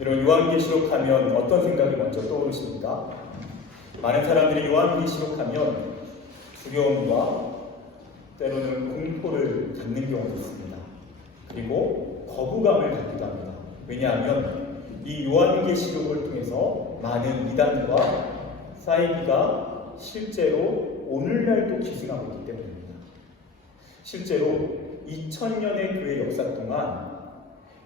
이런 요한계시록 하면 어떤 생각이 먼저 떠오르십니까? 많은 사람들이 요한계시록 하면 두려움과 때로는 공포를 갖는 경우도 있습니다. 그리고 거부감을 갖기도 합니다. 왜냐하면 이 요한계시록을 통해서 많은 이단과 사이비가 실제로 오늘날도 기승하고 있기 때문입니다. 실제로 2000년의 교회 역사 동안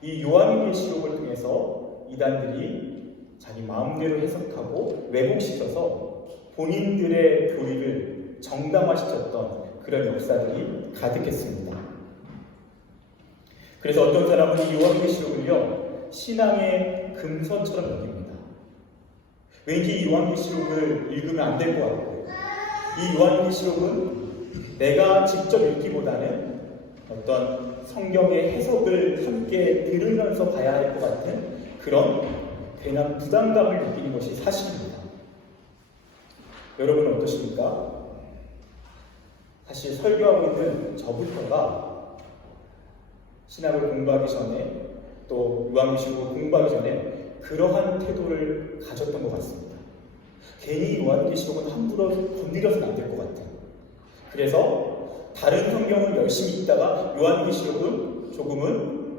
이 요한계시록을 통해서 이단들이 자기 마음대로 해석하고 왜곡시켜서 본인들의 교리를 정당화시켰던 그런 역사들이 가득했습니다. 그래서 어떤 사람은 이 요한계시록을요 신앙의 금서처럼 여깁니다. 왠지 이 요한계시록을 읽으면 안 될 것 같고, 이 요한계시록은 내가 직접 읽기보다는 어떤 성경의 해석을 함께 들으면서 봐야 할 것 같은 그런 괜한 부담감을 느끼는 것이 사실입니다. 여러분은 어떠십니까? 사실 설교하고 있는 저부터가 신학을 공부하기 전에 또 요한계시록을 공부하기 전에 그러한 태도를 가졌던 것 같습니다. 괜히 요한계시록은 함부로 건드려서는 안 될 것 같아요. 그래서 다른 성경은 열심히 읽다가 요한계시록은 조금은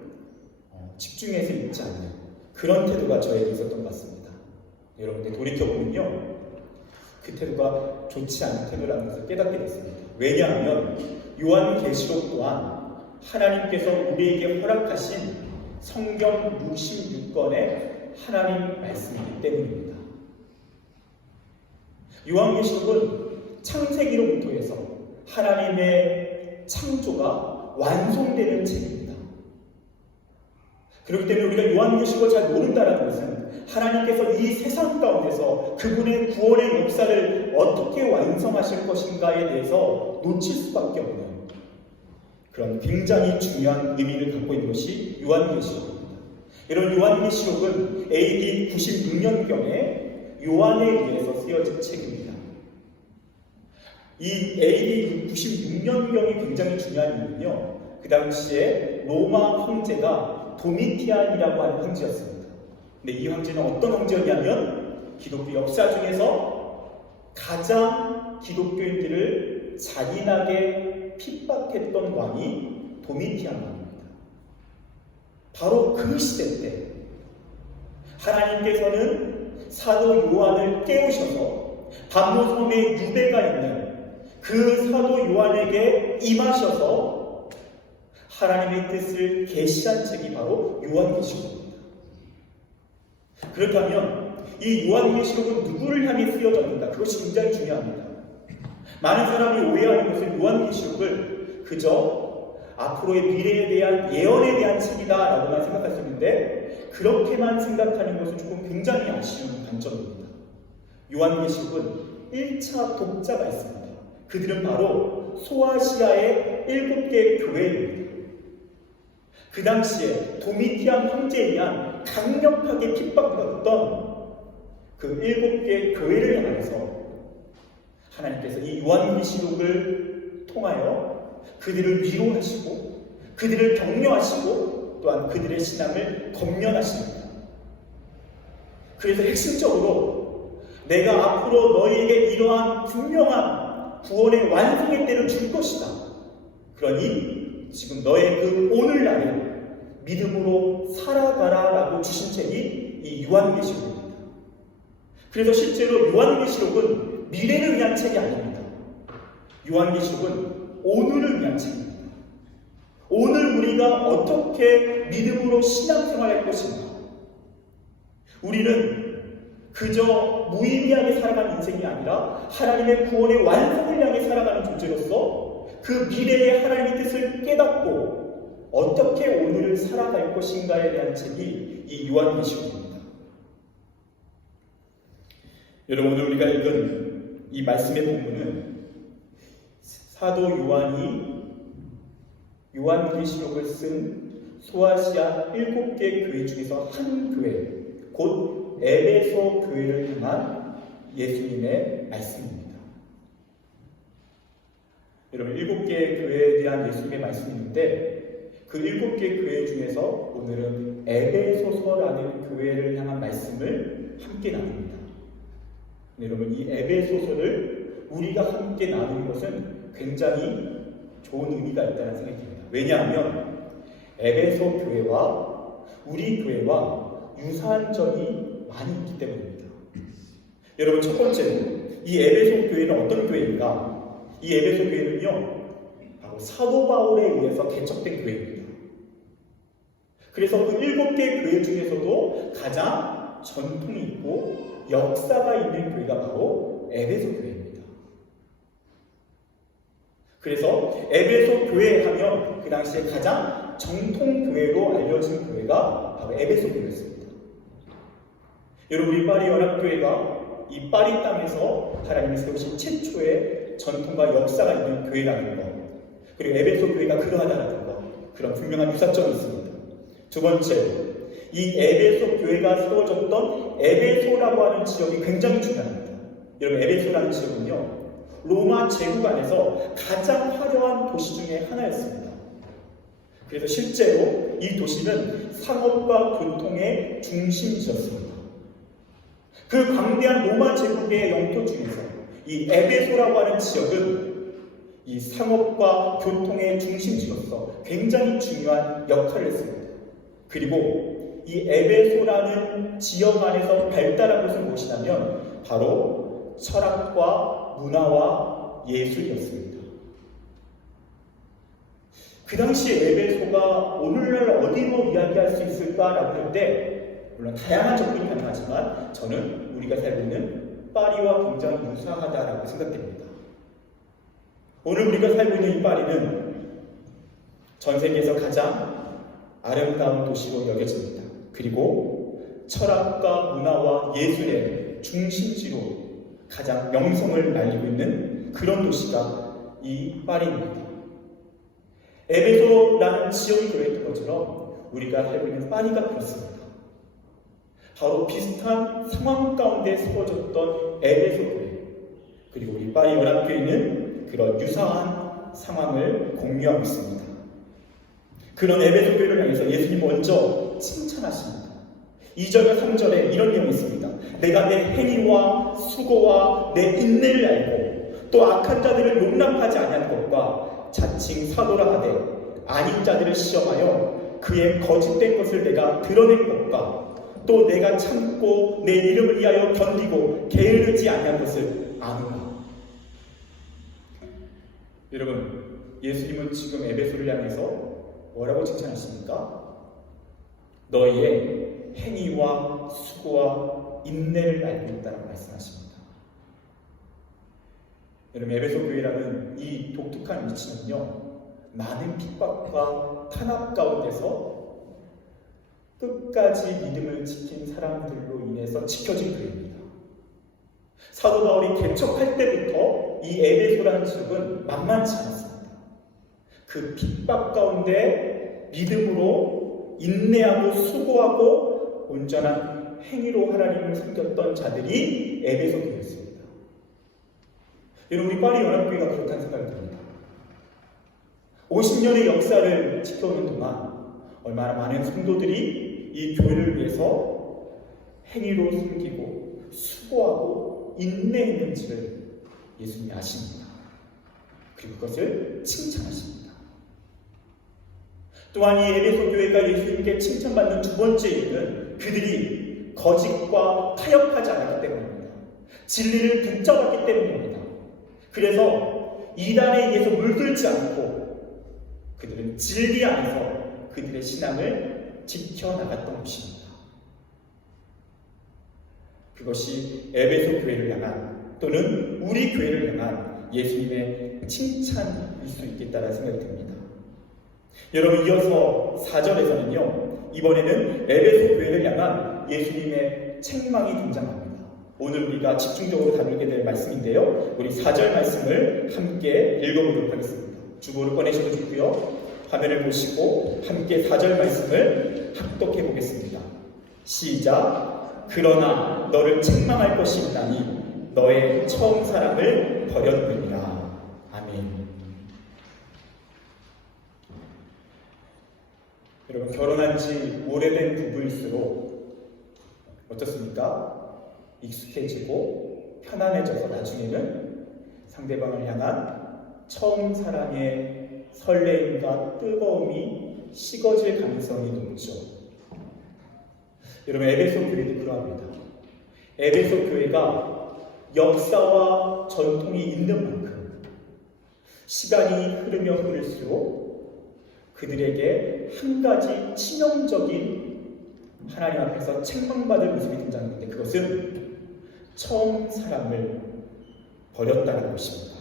집중해서 읽지 않는 그런 태도가 저에게 있었던 것 같습니다. 여러분들 돌이켜보면요, 그 태도가 좋지 않은 태도라는 것을 깨닫게 됐습니다. 왜냐하면 요한계시록 또한 하나님께서 우리에게 허락하신 성경 66권의 하나님 말씀이기 때문입니다. 요한계시록은 창세기로부터 해서 하나님의 창조가 완성되는 책입니다. 그렇기 때문에 우리가 요한계시록을 잘 모른다는 것은 하나님께서 이 세상 가운데서 그분의 구원의 역사를 어떻게 완성하실 것인가에 대해서 놓칠 수밖에 없는 그런 굉장히 중요한 의미를 갖고 있는 것이 요한계시록입니다. 이런 요한계시록은 AD 96년경에 요한에 의해서 쓰여진 책입니다. 이 AD 96년경이 굉장히 중요한 이유는요, 그 당시에 로마 황제가 도미티안이라고 하는 황제였습니다. 근데 이 황제는 어떤 황제였냐면 기독교 역사 중에서 가장 기독교인들을 잔인하게 핍박했던 왕이 도미티안 왕입니다. 바로 그 시대 때 하나님께서는 사도 요한을 깨우셔서 반모섬에 유대가 있는 그 사도 요한에게 임하셔서 하나님의 뜻을 계시한 책이 바로 요한계시록입니다. 그렇다면 이 요한계시록은 누구를 향해 쓰여졌는가? 그것이 굉장히 중요합니다. 많은 사람이 오해하는 것은 요한계시록을 그저 앞으로의 미래에 대한 예언에 대한 책이다라고만 생각할 수 있는데, 그렇게만 생각하는 것은 조금 굉장히 아쉬운 관점입니다. 요한계시록은 1차 독자가 있습니다. 그들은 바로 소아시아의 7개 교회입니다. 그 당시에 도미티안 황제에 의한 강력하게 핍박받았던 그 7개 교회를 향해서 하나님께서 이 요한계시록을 통하여 그들을 위로하시고 그들을 격려하시고 또한 그들의 신앙을 건면하십니다. 그래서 핵심적으로 내가 앞으로 너희에게 이러한 분명한 구원의 완성의 때를 줄 것이다. 그러니 지금 너의 그 오늘날에 믿음으로 살아가라 라고 주신 책이 이 요한계시록입니다. 그래서 실제로 요한계시록은 미래를 위한 책이 아닙니다. 요한계시록은 오늘을 위한 책입니다. 오늘 우리가 어떻게 믿음으로 신앙생활할 것인가? 우리는 그저 무의미하게 살아가는 인생이 아니라 하나님의 구원의 완성을 향해 살아가는 존재로서 그 미래의 하나님의 뜻을 깨닫고 어떻게 오늘을 살아갈 것인가에 대한 책이 이 요한계시록입니다. 여러분, 오늘 우리가 읽은 이 말씀의 본문은 사도 요한이 요한계시록을 쓴 소아시아 7개 교회 중에서 한 교회, 곧 에베소 교회를 향한 예수님의 말씀입니다. 여러분, 7개 교회에 대한 예수님의 말씀인데 그 7개 교회 중에서 오늘은 에베소서라는 교회를 향한 말씀을 함께 나눕니다. 여러분, 이 에베소서를 우리가 함께 나누는 것은 굉장히 좋은 의미가 있다는 생각이 듭니다. 왜냐하면 에베소 교회와 우리 교회와 유사한 점이 많이 있기 때문입니다. 여러분, 첫 번째로 이 에베소 교회는 어떤 교회인가? 이 에베소 교회는요, 바로 사도 바울에 의해서 개척된 교회입니다. 그래서 그 7개 교회 중에서도 가장 전통이 있고 역사가 있는 교회가 바로 에베소 교회입니다. 그래서 에베소 교회 하면 그 당시에 가장 정통 교회로 알려진 교회가 바로 에베소 교회였습니다. 여러분, 우리 파리 연합교회가 이 파리 땅에서 하나님이 세우신 최초의 전통과 역사가 있는 교회라는 것, 그리고 에베소 교회가 그러하다는 것, 그런 분명한 유사점이 있습니다. 두 번째로, 이 에베소 교회가 세워졌던 에베소라고 하는 지역이 굉장히 중요합니다. 여러분, 에베소라는 지역은요, 로마 제국 안에서 가장 화려한 도시 중에 하나였습니다. 그래서 실제로 이 도시는 상업과 교통의 중심지였습니다. 그 광대한 로마 제국의 영토 중에서 이 에베소라고 하는 지역은 이 상업과 교통의 중심지로서 굉장히 중요한 역할을 했습니다. 그리고 이 에베소라는 지역 안에서 발달한 것은 무엇이냐면 바로 철학과 문화와 예술이었습니다. 그 당시에 에베소가 오늘날 어디로 이야기할 수 있을까라고 할 때 물론 다양한 접근이 가능하지만 저는 우리가 살고 있는 파리와 굉장히 유사하다라고 생각됩니다. 오늘 우리가 살고 있는 이 파리는 전 세계에서 가장 아름다운 도시로 여겨집니다. 그리고 철학과 문화와 예술의 중심지로 가장 명성을 날리고 있는 그런 도시가 이 파리입니다. 에베소라는 지역이 그랬던 것처럼 우리가 살고 있는 파리가 그렇습니다. 바로 비슷한 상황 가운데 세워졌던 에베소 교회, 그리고 우리 파리 연합교회는 그런 유사한 상황을 공유하고 있습니다. 그런 에베소 교회를 향해서 예수님 먼저 칭찬하십니다. 2절과 3절에 이런 내용이 있습니다. 내가 내 행위와 수고와 내 인내를 알고 또 악한 자들을 용납하지 아니한 것과 자칭 사도라 하되 아닌 자들을 시험하여 그의 거짓된 것을 내가 드러낸 것과 또 내가 참고 내 이름을 위하여 견디고 게으르지 아니한 것을 아노라. 여러분, 예수님은 지금 에베소를 향해서 뭐라고 칭찬하십니까? 너희의 행위와 수고와 인내를 알고 있다고 말씀하십니다. 여러분, 에베소 교회라는 이 독특한 위치는요, 많은 핍박과 탄압 가운데서 끝까지 믿음을 지킨 사람들로 인해서 지켜진 교회입니다. 사도 바울이 개척할 때부터 이 에베소라는 지역은 만만치 않았습니다. 그 핍박 가운데 믿음으로 인내하고 수고하고 온전한 행위로 하나님을 섬겼던 자들이 에베소 교회였습니다. 여러분, 우리 파리 연합교회가 그렇다는 생각이 듭니다. 50년의 역사를 지켜오는 동안 얼마나 많은 성도들이 이 교회를 위해서 행위로 섬기고 수고하고 인내했는지를 예수님이 아십니다. 그리고 그것을 칭찬하십니다. 또한 이 에베소 교회가 예수님께 칭찬받는 두 번째 이유는 그들이 거짓과 타협하지 않았기 때문입니다. 진리를 붙잡았기 때문입니다. 그래서 이단에 의해서 물들지 않고 그들은 진리 안에서 그들의 신앙을 지켜나갔던 것입니다. 그것이 에베소 교회를 향한 또는 우리 교회를 향한 예수님의 칭찬일 수 있겠다는 생각이 듭니다. 여러분, 이어서 4절에서는요, 이번에는 에베소 교회를 향한 예수님의 책망이 등장합니다. 오늘 우리가 집중적으로 다루게 될 말씀인데요, 우리 4절 말씀을 함께 읽어보도록 하겠습니다. 주보를 꺼내셔도 좋고요, 화면을 보시고 함께 4절 말씀을 합독해 보겠습니다. 시작. 그러나 너를 책망할 것이 있다니 너의 처음 사랑을 버렸느니라. 아멘. 여러분, 결혼한 지 오래된 부부일수록 어떻습니까? 익숙해지고 편안해져서 나중에는 상대방을 향한 처음 사랑의 설레임과 뜨거움이 식어질 가능성이 높죠. 여러분, 에베소 교회도 그러합니다. 에베소 교회가 역사와 전통이 있는 만큼 시간이 흐르면 흐를수록 그들에게 한 가지 치명적인 하나님 앞에서 책망받을 모습이 등장했는데, 그것은 처음 사랑을 버렸다는 것입니다.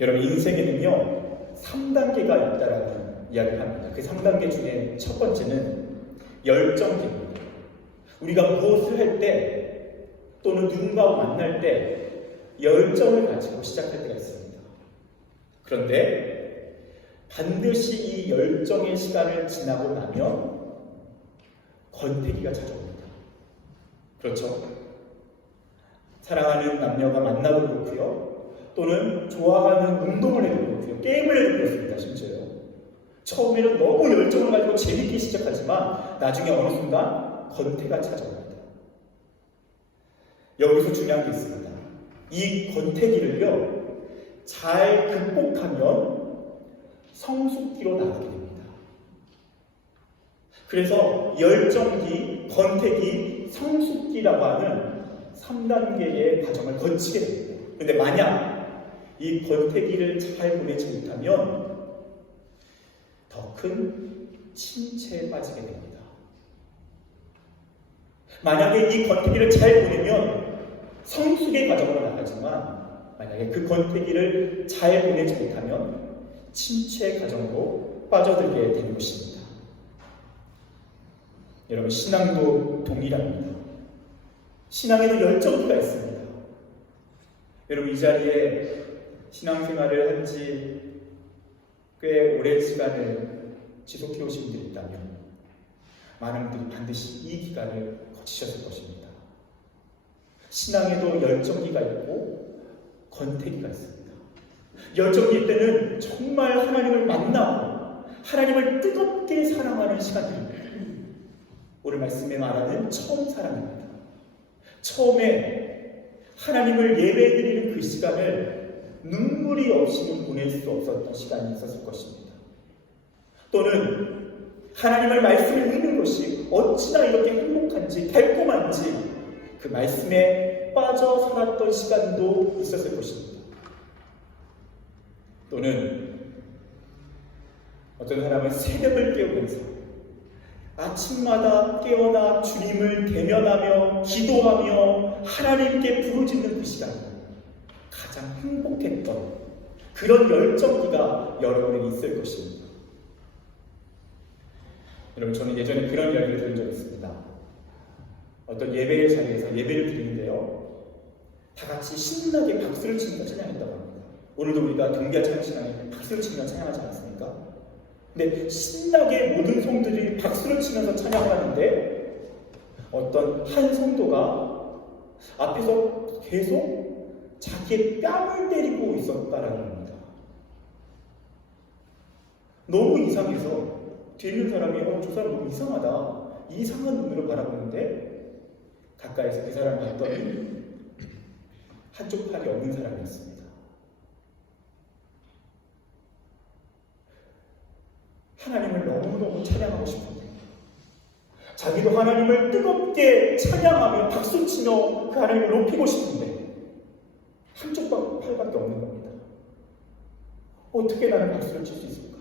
여러분, 인생에는요 3단계가 있다라는 이야기를 합니다. 그 3단계 중에 첫 번째는 열정기입니다. 우리가 무엇을 할 때 또는 누군가와 만날 때 열정을 가지고 시작할 때가 있습니다. 그런데 반드시 이 열정의 시간을 지나고 나면 권태기가 찾아옵니다. 그렇죠? 사랑하는 남녀가 만나도 그렇고요, 또는 좋아하는 운동을 해도 그렇고요, 게임을 해도 그렇습니다. 심지어요. 처음에는 너무 열정을 가지고 재밌게 시작하지만 나중에 어느 순간 권태가 찾아옵니다. 여기서 중요한 게 있습니다. 이 권태기를요 잘 극복하면 성숙기로 나가게 됩니다. 그래서 열정기, 권태기, 성숙기라고 하는 3단계의 과정을 거치게 됩니다. 그런데 만약 이 권태기를 잘 보내지 못하면 더 큰 침체에 빠지게 됩니다. 만약에 이 권태기를 잘 보내면 성숙의 과정으로 나가지만, 만약에 그 권태기를 잘 보내지 못하면 침체 과정으로 빠져들게 되는 것입니다. 여러분, 신앙도 동일합니다. 신앙에도 열정기가 있습니다. 여러분, 이 자리에 신앙생활을 한 지 꽤 오랜 시간을 지속해 오신 분들이 있다면 많은 분들이 반드시 이 기간을 거치셨을 것입니다. 신앙에도 열정기가 있고 권태기가 있습니다. 열정기 때는 정말 하나님을 만나고 하나님을 뜨겁게 사랑하는 시간입니다. 오늘 말씀에 말하는 처음 사랑입니다. 처음에 하나님을 예배드리는 그 시간을 눈물이 없이는 보낼 수 없었던 시간이 있었을 것입니다. 또는 하나님의 말씀을 읽는 것이 어찌나 이렇게 행복한지 달콤한지 그 말씀에 빠져 살았던 시간도 있었을 것입니다. 또는 어떤 사람은 새벽을 깨우면서 아침마다 깨어나 주님을 대면하며 기도하며 하나님께 부르짖는 그 시간, 가장 행복했던 그런 열정기가 여러분에게 있을 것입니다. 여러분, 저는 예전에 그런 이야기를 들은 적이 있습니다. 어떤 예배의 자리에서 예배를 드리는데요, 다 같이 신나게 박수를 치면서 찬양했다고 합니다. 오늘도 우리가 동기화 찬양 시간에 박수를 치면서 찬양하지 않습니까? 근데 신나게 모든 성들이 박수를 치면서 찬양을 하는데 어떤 한 성도가 앞에서 계속 자기의 뺨을 때리고 있었다라는 겁니다. 너무 이상해서 뒤에 있는 사람이 저 사람 너무 이상하다, 이상한 눈으로 바라보는데 가까이서 그 사람을 봤더니 한쪽 팔이 없는 사람이었습니다. 하나님을 너무너무 찬양하고 싶은데, 자기도 하나님을 뜨겁게 찬양하며 박수치며 그 하나님을 높이고 싶은데 한쪽 팔밖에 없는 겁니다. 어떻게 나는 박수를 칠 수 있을까?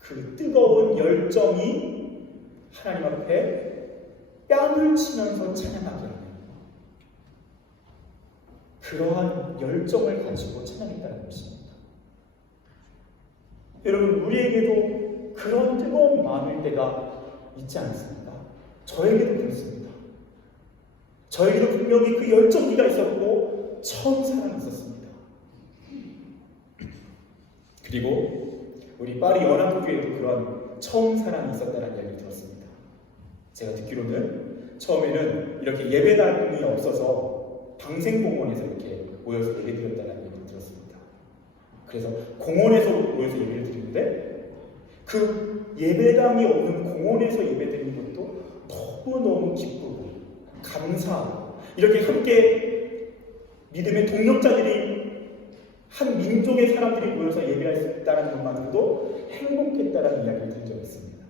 그 뜨거운 열정이 하나님 앞에 뺨을 치면서 찬양하게 하는 그러한 열정을 가지고 찬양했다는 것입니다. 여러분, 우리에게도 그런 뜨거운 마음일 때가 있지 않습니까? 저에게도 그렇습니다. 저에게도 분명히 그 열정기가 있었고 처음 사랑이 있었습니다. 그리고 우리 파리 연합교회에도 그런 처음 사랑이 있었다는 이야기를 들었습니다. 제가 듣기로는 처음에는 이렇게 예배당이 없어서 방생공원에서 이렇게 모여서 예배 드렸다는 얘기를 들었습니다. 그래서 공원에서 모여서 예배를 드리는데 그 예배당이 없는 공원에서 예배드리는 것도 너무너무 기쁘고 감사하고, 이렇게 함께 믿음의 동력자들이 한 민족의 사람들이 모여서 예배할 수 있다는 것만으로도 행복했다는 이야기를 들은 적이 있습니다.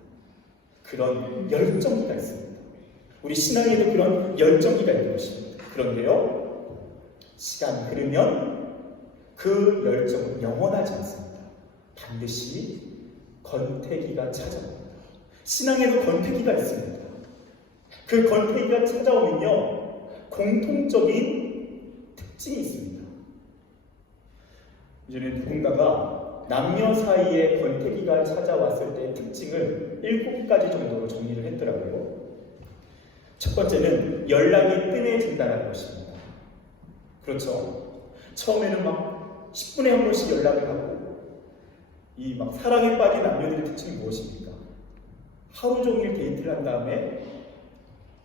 그런 열정기가 있습니다. 우리 신앙에도 그런 열정기가 있는 것입니다. 그런데요, 시간이 흐르면 그 열정은 영원하지 않습니다. 반드시 권태기가 찾아옵니다. 신앙에도 권태기가 있습니다. 그 권태기가 찾아오면요, 공통적인 특징이 있습니다. 이제는 누군가가 남녀 사이에 권태기가 찾아왔을 때의 특징을 7가지 정도로 정리를 했더라고요. 첫 번째는 연락이 뜸해진다는 것입니다. 그렇죠. 처음에는 막 10분에 한 번씩 연락을 하고, 이 막 사랑에 빠진 남녀들의 특징이 무엇입니까? 하루 종일 데이트를 한 다음에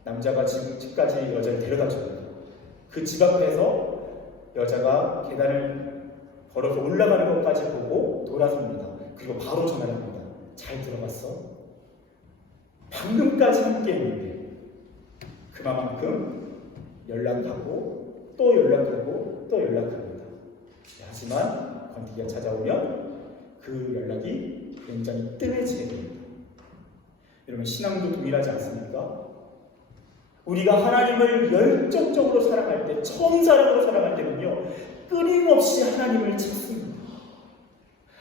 남자가 집까지 여자를 데려다 줍니다. 그 집 앞에서 여자가 계단을 걸어서 올라가는 것까지 보고 돌아섭니다. 그리고 바로 전화를 합니다. 잘 들어갔어? 방금까지 함께 했는데. 그만큼 연락하고 또 연락하고 또 연락합니다. 하지만 권태기가 찾아오면 그 연락이 굉장히 뜸해지게 됩니다. 여러분, 신앙도 동일하지 않습니까? 우리가 하나님을 열정적으로 사랑할 때, 처음 사랑으로 사랑할 때는요, 끊임없이 하나님을 찾습니다.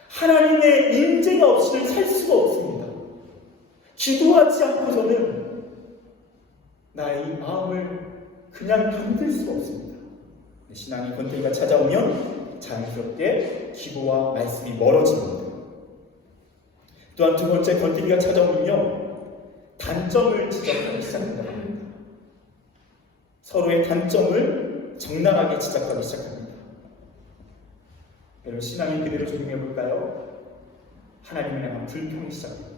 하나님의 임재가 없이는 살 수가 없습니다. 기도하지 않고서는 나의 마음을 그냥 견딜 수가 없습니다. 신앙의 권태기가 찾아오면 자연스럽게 기도와 말씀이 멀어집니다. 또한 두 번째, 권태기가 찾아오면요, 단점을 지적하기 시작한다고 합니다. 서로의 단점을 적나라하게 지적하기 시작합니다. 여러분, 신앙이 그대로 적용해 볼까요? 하나님을 향한 불평이 시작합니다.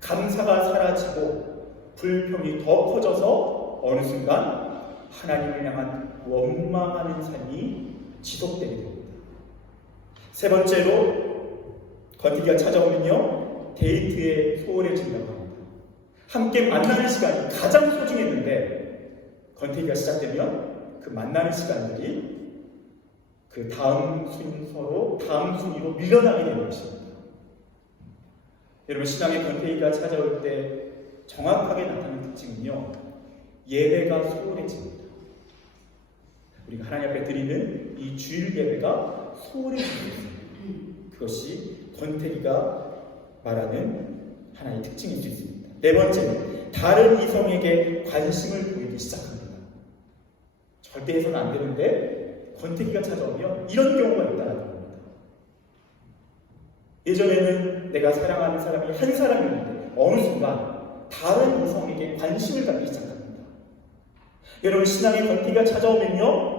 감사가 사라지고 불평이 더 커져서 어느 순간 하나님을 향한 원망하는 삶이 지속되게 됩니다. 세 번째로, 권태기가 찾아오면요, 데이트에 소홀해진다고 합니다. 함께 만나는 시간이 가장 소중했는데 권태기가 시작되면 그 만나는 시간들이 그 다음 순위로 밀려나게 되는 것입니다. 여러분, 신앙의 권태기가 찾아올 때 정확하게 나타나는 특징은요, 예배가 소홀해집니다. 우리가 하나님 앞에 드리는 이 주일 예배가 소홀해집니다. 그것이 권태기가 말하는 하나의 특징일 수 있습니다. 네 번째는, 다른 이성에게 관심을 보이기 시작합니다. 절대 해서는 안 되는데 권태기가 찾아오면 이런 경우가 있다는 겁니다. 예전에는 내가 사랑하는 사람이 한 사람이었는데 어느 순간 다른 이성에게 관심을 갖기 시작합니다. 여러분, 신앙의 권태기가 찾아오면요,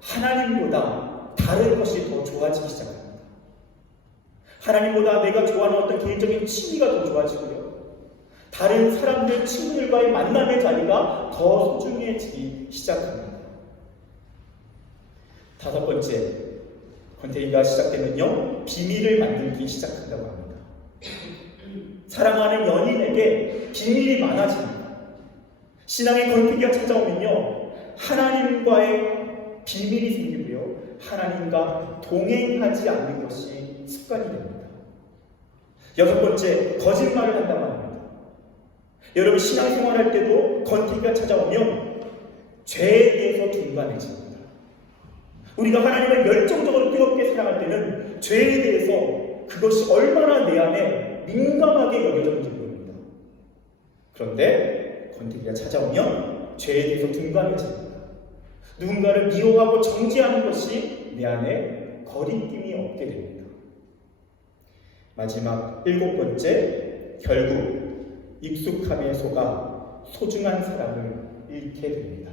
하나님보다 다른 것이 더 좋아지기 시작합니다. 하나님보다 내가 좋아하는 어떤 개인적인 취미가 더 좋아지고요, 다른 사람들, 친구들과의 만남의 자리가 더 소중해지기 시작합니다. 다섯 번째, 권태기가 시작되면요, 비밀을 만들기 시작한다고 합니다. 사랑하는 연인에게 비밀이 많아집니다. 신앙의 권태기가 찾아오면요, 하나님과의 비밀이 생기고요, 하나님과 동행하지 않는 것이 습관이 됩니다. 여섯 번째, 거짓말을 한다고 합니다. 여러분, 신앙생활할 때도 권태기가 찾아오면 죄에 대해서 둔감해집니다. 우리가 하나님을 열정적으로 뜨겁게 사랑할 때는 죄에 대해서 그것이 얼마나 내 안에 민감하게 여겨졌는지 모릅니다. 그런데 권태기가 찾아오면 죄에 대해서 둔감해집니다. 누군가를 미워하고 정죄하는 것이 내 안에 거리낌이 없게 됩니다. 마지막 일곱 번째, 결국 익숙함에 속아 소중한 사람을 잃게 됩니다.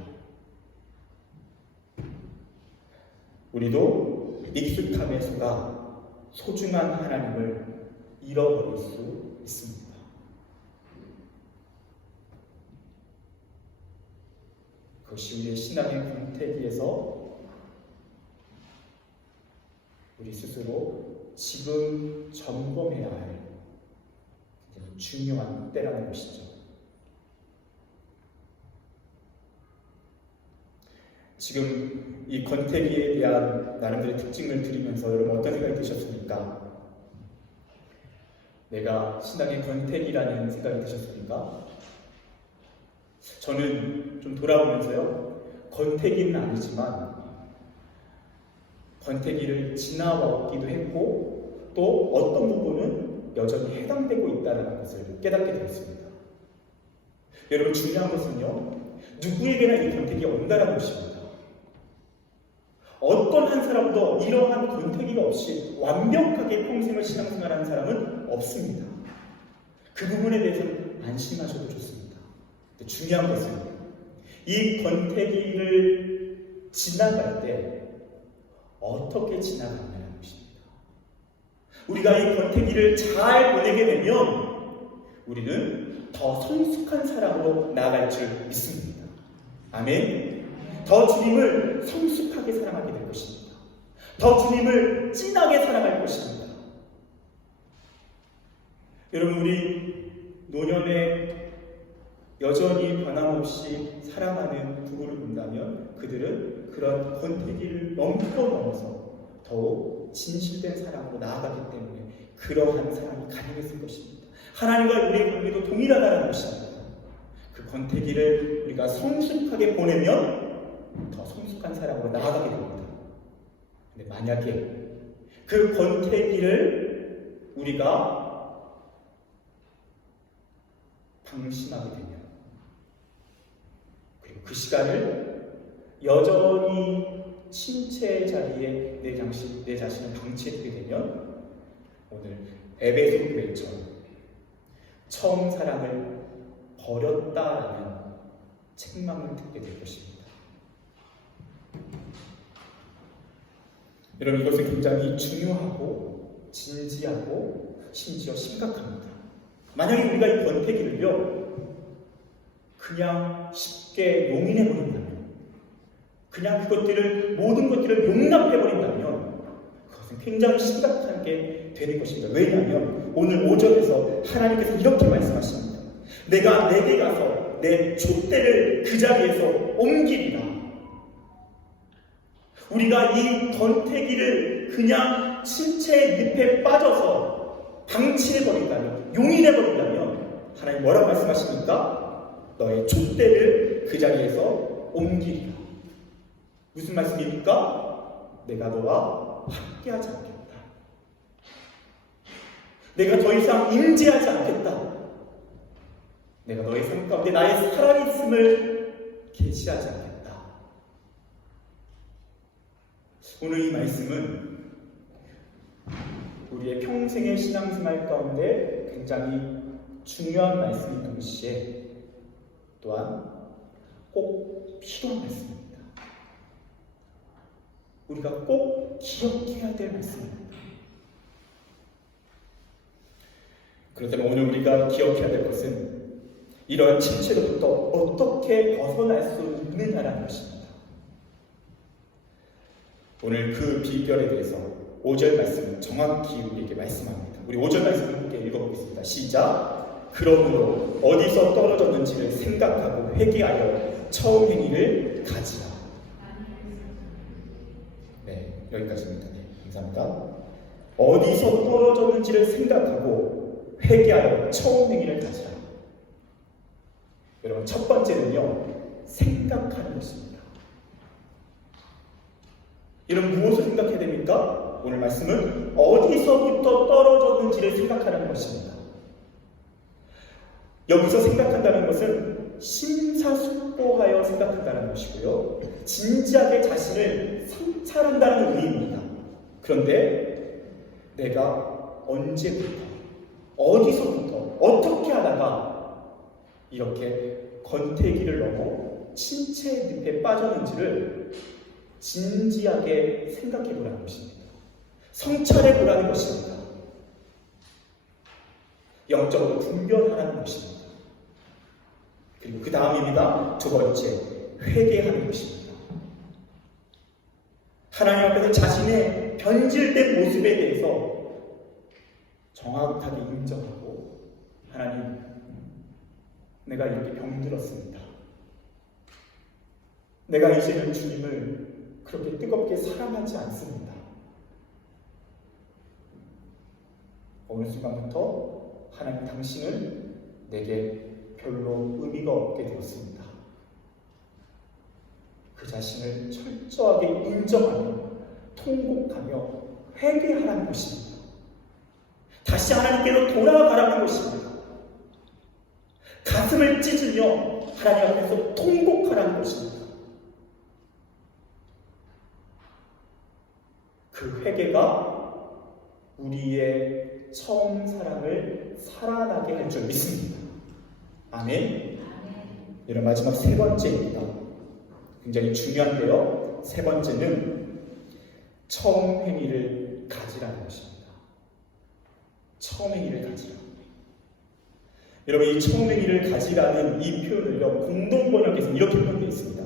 우리도 익숙함에 속아 소중한 하나님을 잃어버릴 수 있습니다. 그것이 우리의 신앙의 권태기에서 우리 스스로 지금 점검해야 할 중요한 때라는 것이죠. 지금 이 권태기에 대한 나름대로 특징을 드리면서 여러분 어떤 생각이 드셨습니까? 내가 신앙의 권태기라는 생각이 드셨습니까? 저는 좀 돌아오면서요, 권태기는 아니지만 권태기를 지나왔기도 했고 또 어떤 부분은 여전히 해당되고 있다는 것을 깨닫게 되었습니다. 여러분 중요한 것은요, 누구에게나 이 권태기가 온다는 것입니다. 어떤 한 사람도 이러한 권태기가 없이 완벽하게 평생을 신앙생활하는 사람은 없습니다. 그 부분에 대해서는 안심하셔도 좋습니다. 근데 중요한 것은 이 권태기를 지나갈 때 어떻게 지나가느냐는 것입니다. 우리가 이 권태기를 잘 보내게 되면 우리는 더 성숙한 사람으로 나아갈 줄 믿습니다. 아멘. 더 주님을 성숙하게 사랑하게 될 것입니다. 더 주님을 진하게 사랑할 것입니다. 여러분, 우리 노년에 여전히 변함없이 사랑하는 부부를 본다면 그들은 그런 권태기를 넘어서 더욱 진실된 사랑으로 나아가기 때문에 그러한 사랑이 가능했을 것입니다. 하나님과 우리의 관계도 동일하다는 것입니다. 그 권태기를 우리가 성숙하게 보내면 더 성숙한 사람으로 나아가게 됩니다. 근데 만약에 그 권태기를 우리가 방심하게 되면, 그리고 그 시간을 여전히 침체의 자리에 내 자신을 방치해두게 되면 오늘 에베소 교회처럼 처음 사랑을 버렸다라는 책망을 듣게 될 것입니다. 여러분, 이것은 굉장히 중요하고 진지하고 심지어 심각합니다. 만약에 우리가 이 권태기를요 그냥 쉽게 용인해버린다면, 그냥 모든 것들을 용납해버린다면 그것은 굉장히 심각한 게 되는 것입니다. 왜냐하면 오늘 5절에서 하나님께서 이렇게 말씀하십니다. 내가 내게 가서 내 촛대를 그 자리에서 옮기리라. 우리가 이 권태기를 그냥 침체의 늪에 빠져서 방치해버린다면, 용인해버린다면 하나님 뭐라고 말씀하십니까? 너의 촛대를 그 자리에서 옮기리라. 무슨 말씀입니까? 내가 너와 함께하지 않겠다. 내가 더 이상 임재하지 않겠다. 내가 너의 삶 가운데 나의 살아있음을 계시하지 않겠다. 오늘 이 말씀은 우리의 평생의 신앙생활 가운데 굉장히 중요한 말씀인 동시에 또한 꼭 필요한 말씀입니다. 우리가 꼭 기억해야 될 말씀입니다. 그렇다면 오늘 우리가 기억해야 될 것은 이러한 침체로부터 어떻게 벗어날 수 있느냐라는 것입니다. 오늘 그 비결에 대해서 5절 말씀은 정확히 우리에게 말씀합니다. 우리 5절 말씀을 함께 읽어보겠습니다. 시작! 그러므로 어디서 떨어졌는지를 생각하고 회개하여 처음 행위를 가지라. 네, 여기까지입니다. 네, 감사합니다. 어디서 떨어졌는지를 생각하고 회개하여 처음 행위를 가지라. 여러분, 첫 번째는요, 생각하는 것입니다. 여러분, 무엇을 생각해야 됩니까? 오늘 말씀은 어디서부터 떨어졌는지를 생각하는 것입니다. 여기서 생각한다는 것은 심사숙고하여 생각한다는 것이고요, 진지하게 자신을 성찰한다는 의미입니다. 그런데 내가 언제부터, 어디서부터, 어떻게 하다가 이렇게 권태기를 넘어 침체의 늪에 빠졌는지를 진지하게 생각해 보라는 것입니다. 성찰해 보라는 것입니다. 영적으로 분별하라는 것입니다. 그리고 그 다음입니다. 두 번째, 회개하는 것입니다. 하나님 앞에서 자신의 변질된 모습에 대해서 정확하게 인정하고 하나님, 내가 이렇게 병들었습니다. 내가 이제는 주님을 그렇게 뜨겁게 사랑하지 않습니다. 어느 순간부터 하나님, 당신은 내게 별로 의미가 없게 되었습니다. 그 자신을 철저하게 인정하며 통곡하며 회개하라는 것입니다. 다시 하나님께로 돌아가라는 것입니다. 가슴을 찢으며 하나님 앞에서 통곡하라는 것입니다. 그 회개가 우리의 처음 사랑을 살아나게 할 줄 믿습니다. 아멘. 이런 마지막 세 번째입니다. 굉장히 중요한데요. 세 번째는 처음 행위를 가지라는 것입니다. 처음 행위를 가지라. 여러분, 이 처음 행위를 가지라는 이 표현을요, 공동 번역에서는 이렇게 표현되어 있습니다.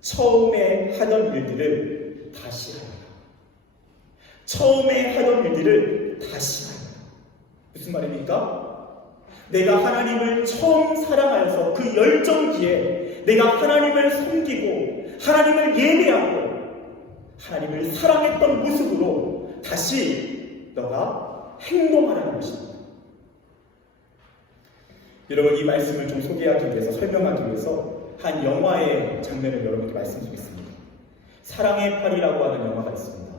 처음에 하던 일들을 다시 하라. 처음에 하던 일들을 다시 하라. 무슨 말입니까? 내가 하나님을 처음 사랑하여서 그 열정기에 내가 하나님을 섬기고 하나님을 예배하고 하나님을 사랑했던 모습으로 다시 너가 행동하라는 것입니다. 여러분, 이 말씀을 좀 소개하기 위해서, 설명하기 위해서 한 영화의 장면을 여러분께 말씀드리겠습니다. 사랑의 파리라고 하는 영화가 있습니다.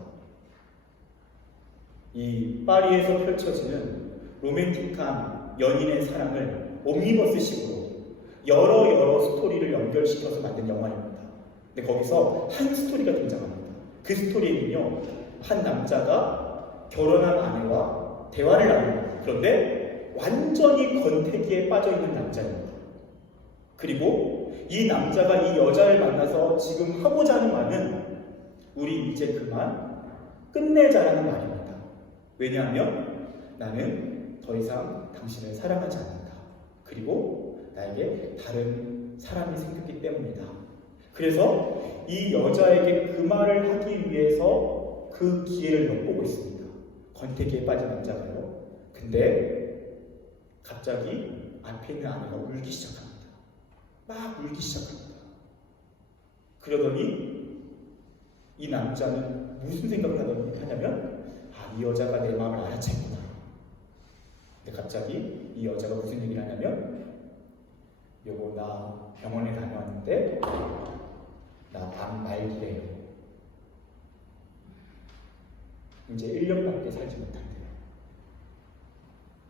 이 파리에서 펼쳐지는 로맨틱한 연인의 사랑을 옴니버스식으로 여러 스토리를 연결시켜서 만든 영화입니다. 근데 거기서 한 스토리가 등장합니다. 그 스토리는요, 한 남자가 결혼한 아내와 대화를 나눕니다. 그런데 완전히 권태기에 빠져있는 남자입니다. 그리고 이 남자가 이 여자를 만나서 지금 하고자 하는 말은 우리 이제 그만 끝내자라는 말입니다. 왜냐하면 나는 더 이상 당신을 사랑하지 않는다. 그리고 나에게 다른 사람이 생겼기 때문이다. 그래서 이 여자에게 그 말을 하기 위해서 그 기회를 엿보고 있습니다. 권태기에 빠진 남자가요. 근데 갑자기 앞에 있는 아내가 울기 시작합니다. 막 울기 시작합니다. 그러더니 이 남자는 무슨 생각을 하냐면, 이 여자가 내 마음을 알아챘구나. 근데 갑자기 이 여자가 무슨 얘기를 하냐면, 여보, 나 병원에 다녀왔는데 나 암 말기래요. 이제 1년밖에 살지 못한대요.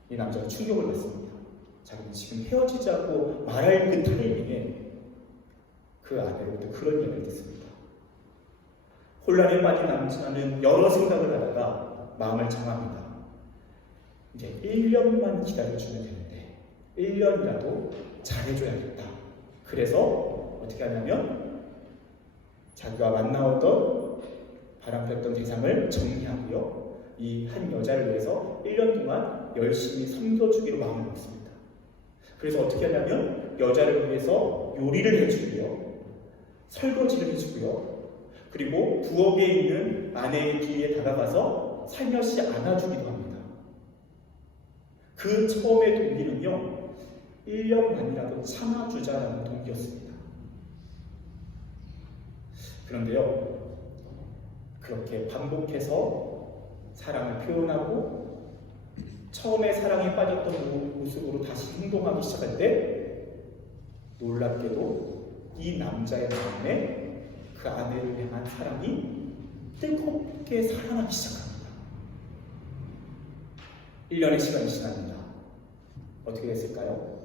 이 남자가 충격을 받습니다. 자기는 지금 헤어지자고 말할 그 타이밍에 그 아내로부터 그런 얘기를 듣습니다. 혼란에 빠진 남자는 여러 생각을 하다가 마음을 정합니다. 이제 1년만 기다려주면 되는데 1년이라도 잘해줘야겠다. 그래서 어떻게 하냐면 자기가 만나오던 바람폈던 대상을 정리하고요, 이 한 여자를 위해서 1년 동안 열심히 섬겨주기로 마음을 먹습니다. 그래서 어떻게 하냐면 여자를 위해서 요리를 해주고요, 설거지를 해주고요, 그리고 부엌에 있는 아내의 뒤에 다가가서 살며시 안아주기도 합니다. 그 처음의 동기는요, 1년만이라도 참아주자라는 동기였습니다. 그런데요, 그렇게 반복해서 사랑을 표현하고 처음에 사랑에 빠졌던 모습으로 다시 행동하기 시작할 때 놀랍게도 이 남자의 마음에 그 아내를 향한 사랑이 뜨겁게 살아나기 시작합니다. 1년의 시간이 지납니다. 어떻게 됐을까요?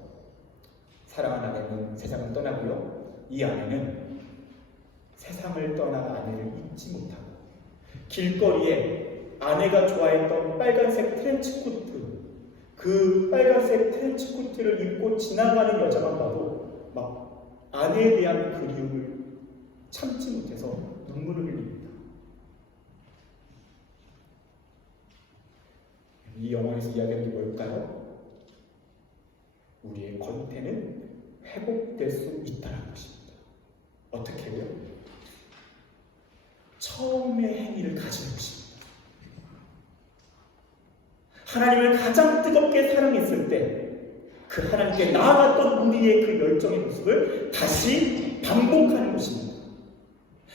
사랑한 아내는 세상을 떠나고요, 이 아내는 세상을 떠난 아내를 잊지 못하고 길거리에 아내가 좋아했던 빨간색 트렌치코트, 그 빨간색 트렌치코트를 입고 지나가는 여자만 봐도 막 아내에 대한 그리움을 참지 못해서 눈물을 흘립니다. 이 영화에서 이야기하는 게 뭘까요? 우리의 권태는 회복될 수 있다는 것입니다. 어떻게요? 처음의 행위를 가지는 것입니다. 하나님을 가장 뜨겁게 사랑했을 때 그 하나님께 나아갔던 우리의 그 열정의 모습을 다시 반복하는 것입니다.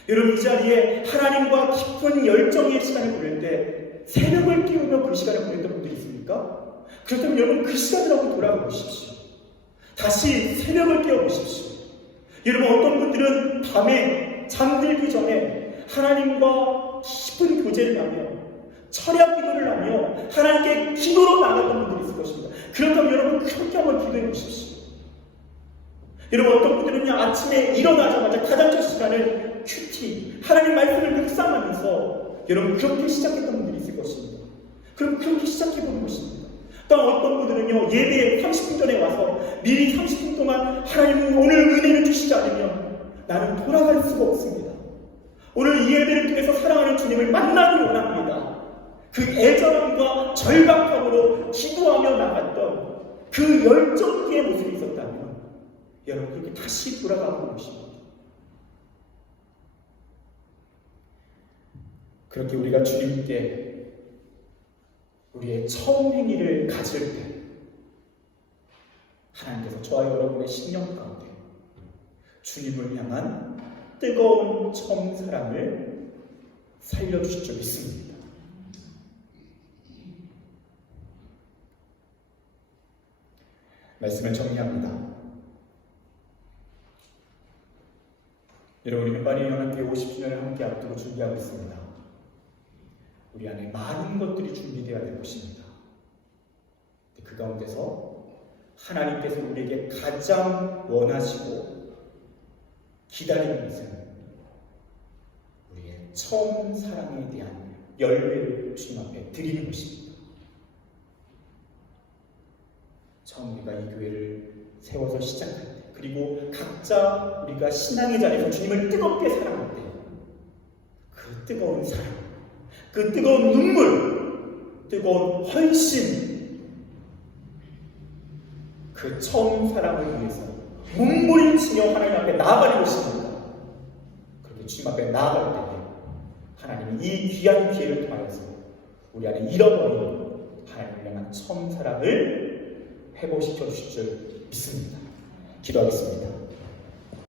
여러분, 이 자리에 하나님과 깊은 열정의 시간을 보낼 때 새벽을 깨우며 그 시간을 보냈던 분들이 있습니까? 그렇다면 여러분, 그 시간을 한번 돌아가 보십시오. 다시 새벽을 깨워보십시오. 여러분, 어떤 분들은 밤에 잠들기 전에 하나님과 깊은 교제를 하며 철야 기도를 하며 하나님께 기도로 나갔던 분들이 있을 것입니다. 그렇다면 여러분, 그렇게 한번 기도해 보십시오. 여러분, 어떤 분들은요, 아침에 일어나자마자 가장 첫 시간을 큐티, 하나님 말씀을 묵상하면서 여러분 그렇게 시작했던 분들이 있을 것입니다. 그럼 그렇게 시작해보는 것입니다. 또 어떤 분들은요, 예배에 30분 전에 와서 미리 30분 동안 하나님 오늘 은혜를 주시지 않으면 나는 돌아갈 수가 없습니다. 오늘 이 예배를 통해서 사랑하는 주님을 만나기 원합니다. 그 애절함과 절박함으로 기도하며 나갔던 그 열정의 모습이 있었다면 여러분 그렇게 다시 돌아가고 것입니다. 그렇게 우리가 주님께 우리의 처음 행위를 가질 때 하나님께서 저와 여러분의 신령 가운데 주님을 향한 뜨거운 처음 사랑을 살려주실 줄 믿습니다. 말씀을 정리합니다. 여러분, 우리는 파리 연합회 50주년을 함께 앞두고 준비하고 있습니다. 우리 안에 많은 것들이 준비되어야 될 것입니다. 그 가운데서 하나님께서 우리에게 가장 원하시고 기다리는 것은 우리의 처음 사랑에 대한 열매를 주님 앞에 드리는 것입니다. 처음 우리가 이 교회를 세워서 시작할 때, 그리고 각자 우리가 신앙의 자리에서 주님을 뜨겁게 사랑할 때, 그 뜨거운 사랑, 그 뜨거운 눈물, 뜨거운 헌신, 그 처음 사랑을 위해서 몸부림치며 하나님 앞에 나아가는 것입니다. 그렇게 주님 앞에 나아갈 때 하나님이 이 귀한 기회를 통하여서 우리 안에 잃어버린 하나님을 향한 처음 사랑을 회복시켜 주실 줄 믿습니다. 기도하겠습니다.